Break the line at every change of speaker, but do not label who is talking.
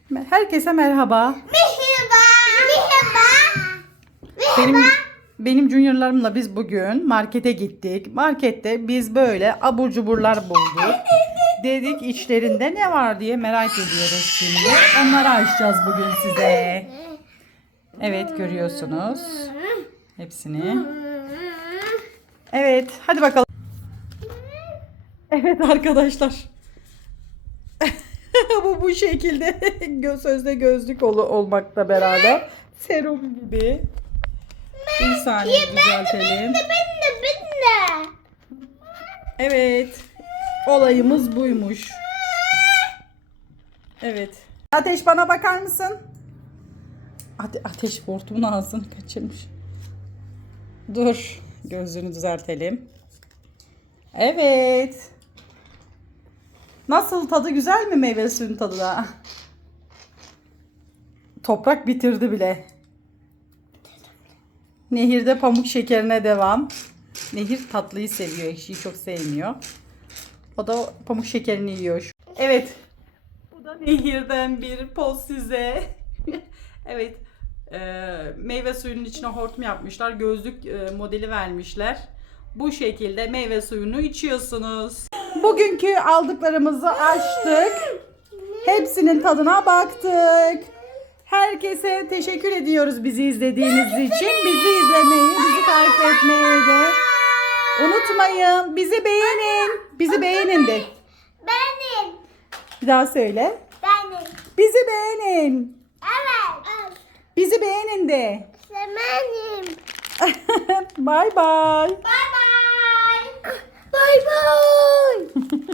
Herkese merhaba.
Merhaba.
Benim juniorlarımla biz bugün markete gittik. Markette biz böyle abur cuburlar bulduk. Dedik içlerinde ne var diye merak ediyoruz şimdi. Onları açacağız bugün size. Evet, görüyorsunuz hepsini. Evet, hadi bakalım. Evet arkadaşlar. bu şekilde sözde gözlük olmakla beraber serum gibi. Bir saniye düzeltelim.
Ben de.
Evet. Olayımız buymuş. Evet. Ateş, bana bakar mısın? Ateş hortumun ağzını kaçırmış. Dur. Gözlüğünü düzeltelim. Evet. Nasıl, tadı güzel mi meyve suyunun tadı da? Toprak bitirdi bile. Nehirde pamuk şekerine devam. Nehir tatlıyı seviyor, ekşiyi çok sevmiyor. O da pamuk şekerini yiyor. Evet. Bu da Nehir'den bir poz size. Evet. Meyve suyunun içine hortum yapmışlar. Gözlük modeli vermişler. Bu şekilde meyve suyunu içiyorsunuz. Bugünkü aldıklarımızı açtık. Hepsinin tadına baktık. Herkese teşekkür ediyoruz bizi izlediğiniz için. Bizi izlemeyi, bizi takip etmeyi de unutmayın. Bizi beğenin. Bizi beğenin de.
Benim.
Bir daha söyle.
Benim.
Bizi beğenin.
Evet.
Bizi beğenin de.
Benim.
Bye bye.
Bye bye. Bye bye.